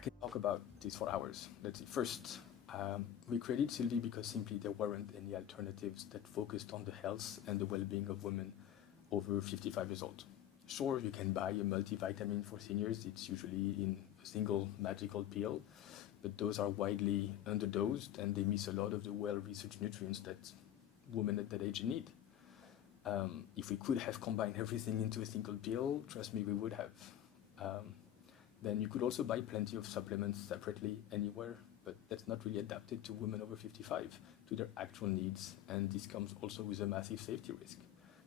I can talk about this for hours. Let's see. First, we created Silvie because simply there weren't any alternatives that focused on the health and the well-being of women over 55 years old. Sure, you can buy a multivitamin for seniors. It's usually in a single magical pill, but those are widely underdosed and they miss a lot of the well-researched nutrients that women at that age need. If we could have combined everything into a single pill, trust me, we would have. Then you could also buy plenty of supplements separately anywhere, but that's not really adapted to women over 55, to their actual needs, and this comes also with a massive safety risk.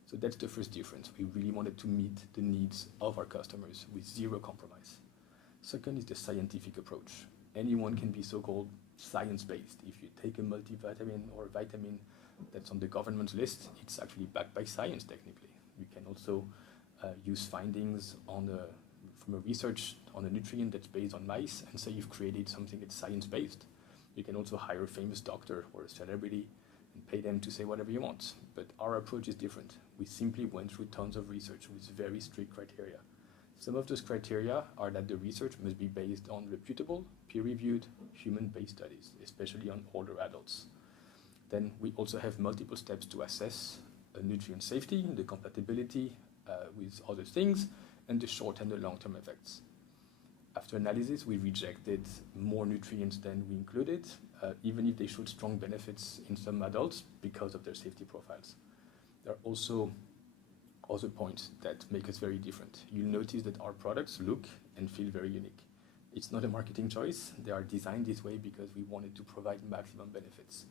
So that's the first difference. We really wanted to meet the needs of our customers with zero compromise. Second is the scientific approach. Anyone can be so-called science-based. If you take a multivitamin or a vitamin that's on the government's list, it's actually backed by science technically. You can also use findings from a research on a nutrient that's based on mice and say you've created something that's science-based. You can also hire a famous doctor or a celebrity and pay them to say whatever you want. But our approach is different. We simply went through tons of research with very strict criteria. Some of those criteria are that the research must be based on reputable, peer-reviewed, human-based studies, especially on older adults. Then we also have multiple steps to assess nutrient safety, the compatibility with other things, and the short and the long-term effects. After analysis, we rejected more nutrients than we included, even if they showed strong benefits in some adults because of their safety profiles. There are also other points that make us very different. You'll notice that our products look and feel very unique. It's not a marketing choice. They are designed this way because we wanted to provide maximum benefits: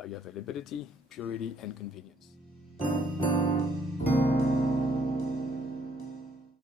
bioavailability, purity, and convenience.